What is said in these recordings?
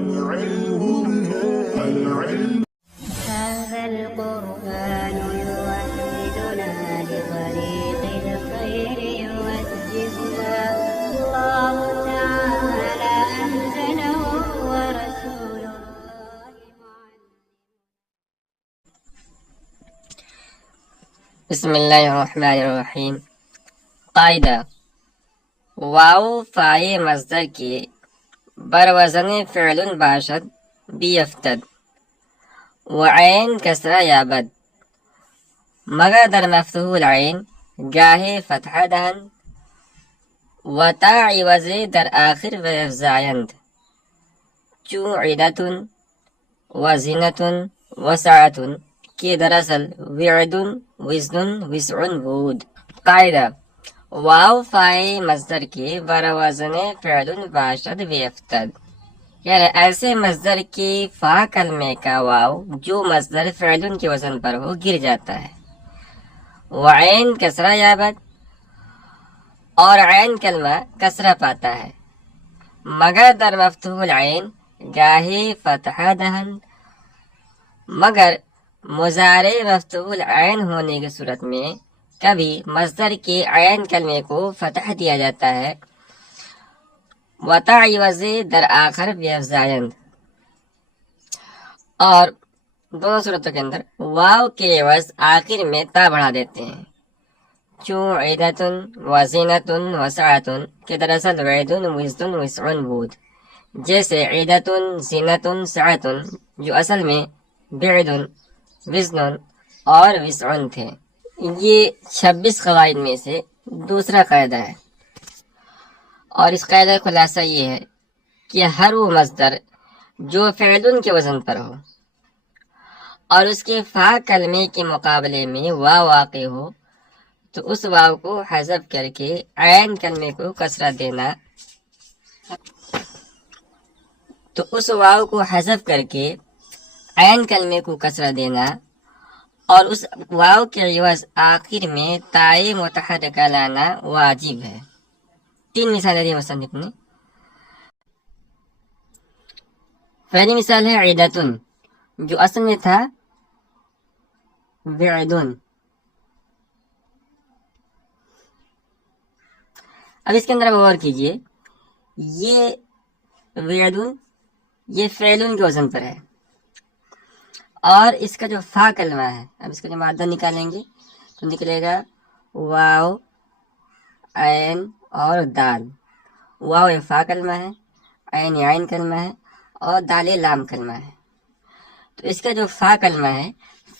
هذا القرآن يوحدنا لطريق الخير يوجهنا الله تعالى أنزله ورسول الله بسم الله الرحمن الرحیم. قاعدہ: واو فاعل مصدر کی بر وزن فعل باشد بیفتد وعین کسرہ یا بد، مگر در مفتوح العین گاہے فتح دہن و تا عوض در آخر و افزایند، چو عدتن و زینتن و ساعتن کہ دراصل وعدن وزن وسع بود. قاعدہ: واو فاعل مصدر کی بر وزن فعل باشد بیفتد، یعنی ایسے مصدر کی فا کلمے کا واو جو مصدر فعل کے وزن پر ہو گر جاتا ہے، وعین کسرہ یا بد، اور عین کلمہ کسرہ پاتا ہے، مگر در مفتوح العین گاہے فتح دہن، مگر مضارع مفتوح العین ہونے کی صورت میں کبھی مصدر کے عین کلمے کو فتح دیا جاتا ہے، وتا عوض در آخر بیفزایند، اور دونوں صورتوں کے اندر واو کے عوض آخر میں تا بڑھا دیتے ہیں، چون عدتن و زینتن و ساعتن کہ دراصل وعدن وزن وسع بود، جیسے عدتن زینتن ساعتن جو اصل میں بعدن وزن اور وسع تھے. یہ 26 قواعد میں سے دوسرا قاعدہ ہے، اور اس قاعدہ کا خلاصہ یہ ہے کہ ہر وہ مصدر جو فعل کے وزن پر ہو اور اس کے فا کلمے کے مقابلے میں واو واقع ہو تو اس واو کو حذف کر کے عین کلمے کو کسرہ دینا، اور اس واو کے عوض آخر میں تائے متحرکہ لانا واجب ہے. 3 مثالیں دی مصنف نے. پہلی مثال ہے عدتن، جو اصل میں تھا بعدن. اب اس کے اندر اب غور کیجئے، یہ بعدن یہ فعلن کے وزن پر ہے، اور اس کا جو فا کلمہ ہے، اب اس کا جو مادہ نکالیں گے تو نکلے گا واو عین اور دال. واو فا کلمہ ہے، عین کلمہ ہے، اور دال لام کلمہ ہے. تو اس کا جو فا کلمہ ہے،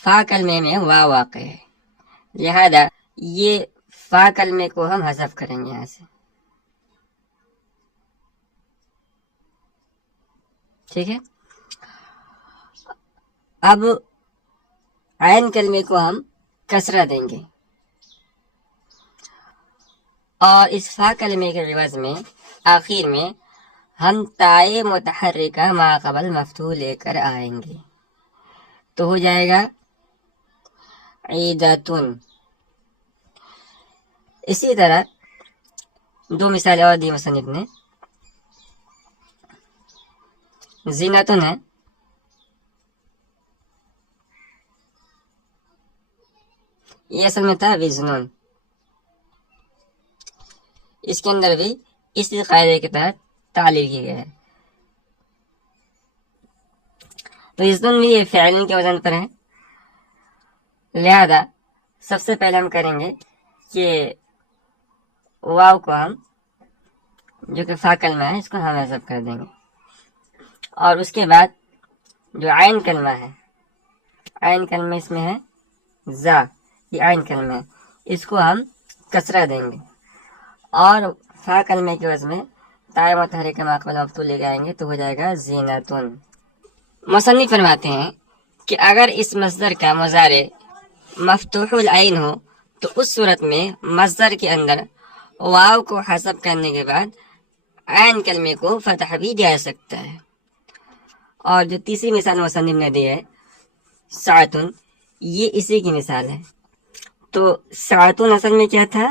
فا کلمے میں واو واقع ہے، لہذا یہ فا کلمے کو ہم حذف کریں گے یہاں سے. ٹھیک ہے. اب عین کلمے کو ہم کسرہ دیں گے، اور اس فا کلمے کے عوض میں آخر میں ہم تائے متحرکہ ما قبل مفتوح لے کر آئیں گے، تو ہو جائے گا عیدتن. اسی طرح 2 مثالیں اور دی مصنف نے. زینتن ہے، یہ اصل میں تھا وزنون. اس کے اندر بھی اسی قاعدے کے تحت تعلیل کی گیا ہے. تو وزنون بھی یہ فعل کے وزن پر ہے، لہذا سب سے پہلے ہم کریں گے کہ واو کو ہم جو کہ فا کلمہ ہے اس کو ہم حذف کر دیں گے، اور اس کے بعد جو عین کلمہ ہے، عین کلمہ اس میں ہے زا، یہ عین کلمہ ہے، اس کو ہم کسرہ دیں گے، اور فا کلمے کے عوض میں تائے متحرکہ ما قبل مفتوح لے کے آئیں گے تو ہو جائے گا زینتن. مصنف فرماتے ہیں کہ اگر اس مصدر کا مضارع مفتوح العین ہو تو اس صورت میں مصدر کے اندر واو کو حذف کرنے کے بعد عین کلمے کو فتح بھی دیا جا سکتا ہے. اور جو تیسری مثال مصنف نے دی ہے ساعتن، یہ اسی کی مثال ہے. تو ساعتن اصل میں کیا تھا؟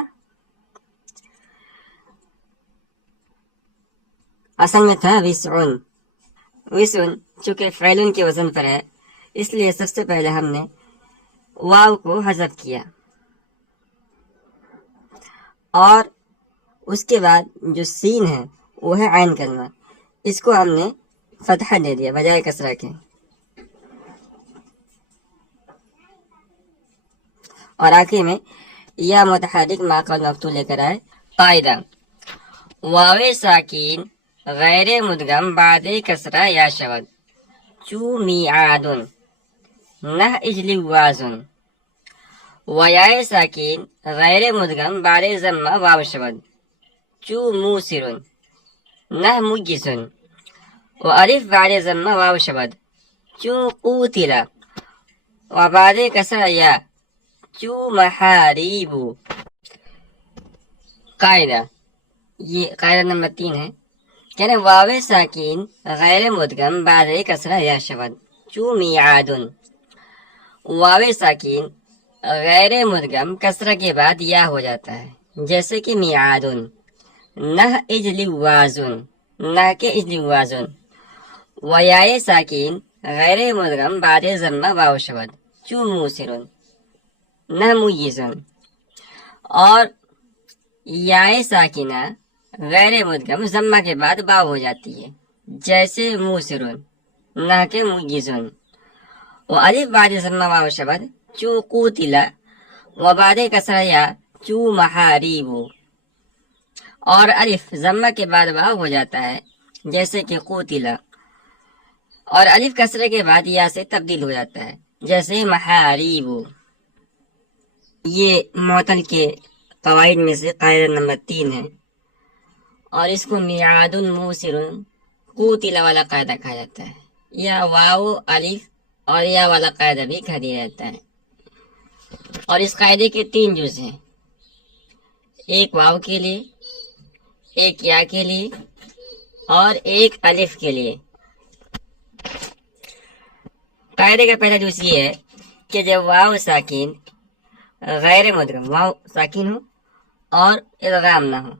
اصل میں تھا وسعن، وسن چونکہ فعلن کے وزن پر ہے اس لیے سب سے پہلے ہم نے واو کو حذف کیا، اور اس کے بعد جو سین ہے وہ ہے عین کلمہ، اس کو ہم نے فتحہ دے دیا بجائے کسرہ کے، اور آخر میں یا متحرک ما قبل مفتوح لے کر آئے۔ قاعدہ: واو ساکین غیر مدغم بعد کسرہ یا شود چو میعادن نہ اجلی وازن، ویائے ساکین غیر مدغم بعد ضمہ واو شود چو موسر نہ مجسن، والف بعد ضمہ واو شود چو قوتل، وبعد کسرہ یا چو محاریب۔ قاعدہ، یہ قاعدہ نمبر 3 ہے، کہنا واو ساکین غیر مدغم بعد کسرہ یا شود چو میعادن، واو ساکین غیر مدغم کسرہ کے بعد یا ہو جاتا ہے جیسے کہ میعادن، نہ اجلی وازن نہ کہ اجلی وازن، ویائے ساکین غیر مدغم بعد ضمہ واو شود چو موسرن نہ میزن، اور یائے ساکنہ غیر مدغم ضمہ کے بعد واو ہو جاتی ہے جیسے موسرن نہ کہ میزن، والف بعد ضمہ واو شود چو قوتل، وبعد کسرہ یا چو محاریب، اور الف ضمہ کے بعد واو ہو جاتا ہے جیسے کہ قوتل، اور الف کسرے کے بعد یا سے تبدیل ہو جاتا ہے جیسے محاریب۔ یہ معطل کے قواعد میں سے قاعدہ نمبر 3 ہے، اور اس کو میعاد موسر قوتل والا قاعدہ کہا جاتا ہے، یا واو الف اور یا والا قاعدہ بھی کہا دیا جاتا ہے۔ اور اس قاعدے کے 3 جز ہیں، ایک واو کے لیے، ایک یا کے لیے، اور ایک الف کے لیے۔ قاعدے کا پہلا جز یہ ہے کہ جب واو ساکین غیر مدغم، واو ساکین ہو اور ادغام نہ ہو،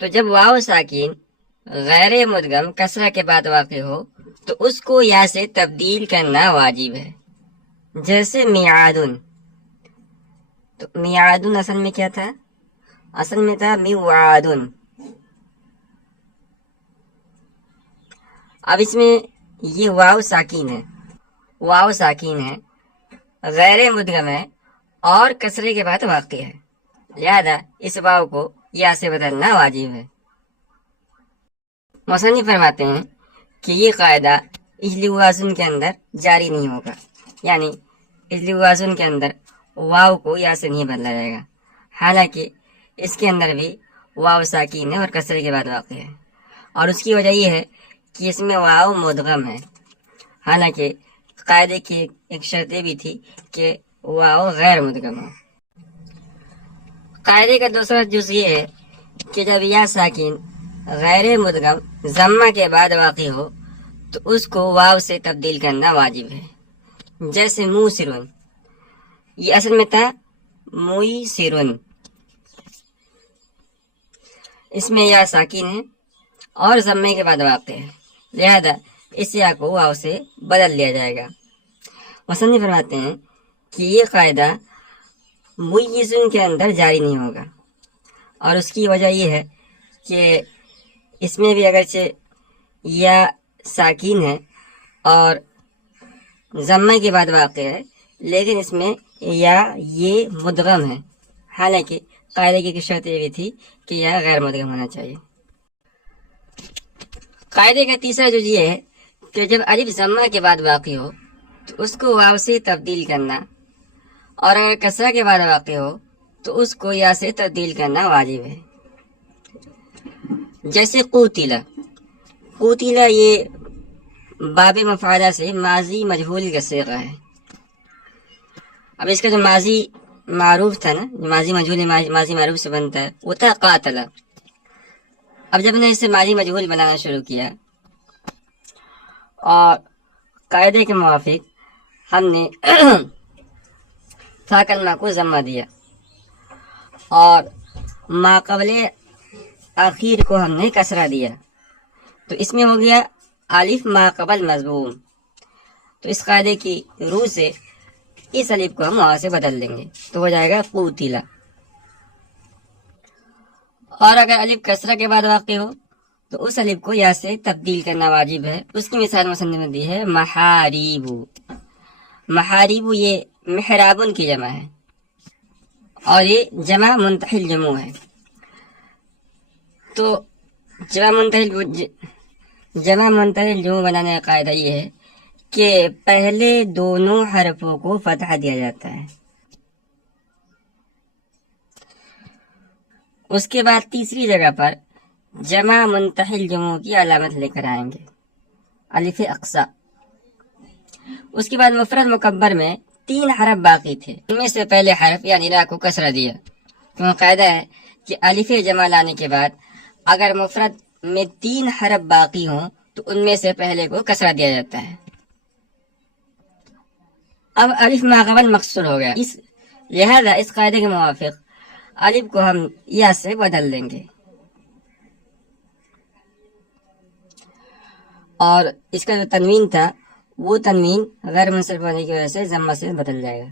تو جب واو ساکین غیر مدغم کسرہ کے بعد واقع ہو تو اس کو یا سے تبدیل کرنا واجب ہے، جیسے میعادن۔ تو میعادن اصل میں کیا تھا؟ اصل میں تھا میوعادن۔ اب اس میں یہ واو ساکین ہے، واو ساکین ہے، غیر مدغم ہے اور کسرے کے بعد واقع ہے، لہذا اس واو کو یا سے بدلنا واجب ہے۔ مصنف فرماتے ہیں کہ یہ قاعدہ اجلی وازن کے اندر جاری نہیں ہوگا، یعنی اجلی وازن کے اندر واو کو یا سے نہیں بدلا جائے گا، حالانکہ اس کے اندر بھی واو ساکین ہے اور کسرے کے بعد واقع ہے، اور اس کی وجہ یہ ہے کہ اس میں واو مدغم ہے، حالانکہ قاعدے کی ایک شرط یہ بھی تھی کہ واو غیر مدغم ہو۔ قاعدے کا دوسرا جز یہ ہے کہ جب یا ساکین غیر مدغم ضمہ کے بعد واقع ہو تو اس کو واو سے تبدیل کرنا واجب ہے، جیسے موسرن، یہ اصل میں تھا مویسرن، اس میں یا ساکین ہے اور ضمے کے بعد واقع ہے، لہذا اس یا کو واو سے بدل لیا جائے گا۔ مصنف فرماتے ہیں کہ یہ قاعدہ میزن کے اندر جاری نہیں ہوگا، اور اس کی وجہ یہ ہے کہ اس میں بھی اگرچہ یا ساکین ہے اور ضمہ کے بعد واقع ہے لیکن اس میں یا یہ مدغم ہے، حالانکہ قاعدے کی شرط یہ بھی تھی کہ یا غیر مدغم ہونا چاہیے۔ قاعدے کا تیسرا جز یہ ہے کہ جب الف ضمہ کے بعد واقع ہو تو اس کو واو سے تبدیل کرنا، اور اگر کسرہ کے بعد واقع ہو تو اس کو یا سے تبدیل کرنا واجب ہے، جیسے قوتل۔ قوتل یہ باب مفعولہ سے ماضی مجہول کا صیغہ ہے۔ اب اس کا جو ماضی معروف تھا نا، ماضی مجہول ماضی معروف سے بنتا ہے، وہ تھا قاتل۔ اب جب نے اسے ماضی مجہول بنانا شروع کیا اور قاعدے کے موافق ہم نے تھا کلمہ کو ضمہ دیا اور ما قبل آخر کو ہم نے کسرہ دیا، تو اس میں ہو گیا الف ما قبل مضموم، تو اس قاعدے کی روح سے اس الف کو ہم وہاں سے بدل دیں گے تو ہو جائے گا قوتلا. اور اگر الف کسرہ کے بعد واقع ہو تو اس الف کو یا سے تبدیل کرنا واجب ہے. اس کی مثال مصنف نے دی ہے محاریبو. محاریبو یہ محرابن کی جمع ہے اور یہ جمع منتحل جمع ہے. تو جمع منتحل جمع بنانے کا قاعدہ یہ ہے کہ پہلے دونوں حرفوں کو فتحہ دیا جاتا ہے. اس کے بعد تیسری جگہ پر جمع منتحل جمع کی علامت لے کر آئیں گے الف اقصا. اس کے بعد مفرد مکبر میں 3 حرف باقی تھے، ان میں سے پہلے حرف یعنی را کو کسرہ دیا. کیونکہ قاعدہ ہے کہ الف جمع لانے کے بعد اگر مفرد میں 3 حرف باقی ہوں تو ان میں سے پہلے کو کسرہ دیا جاتا ہے. اب الف ما قبل مقصور ہو گیا، لہذا اس قاعدے کے موافق الف کو ہم یا سے بدل دیں گے اور اس کا جو تنوین تھا وہ تنوین غیر منصرف ہونے کی وجہ سے ضمہ سے بدل جائے گا.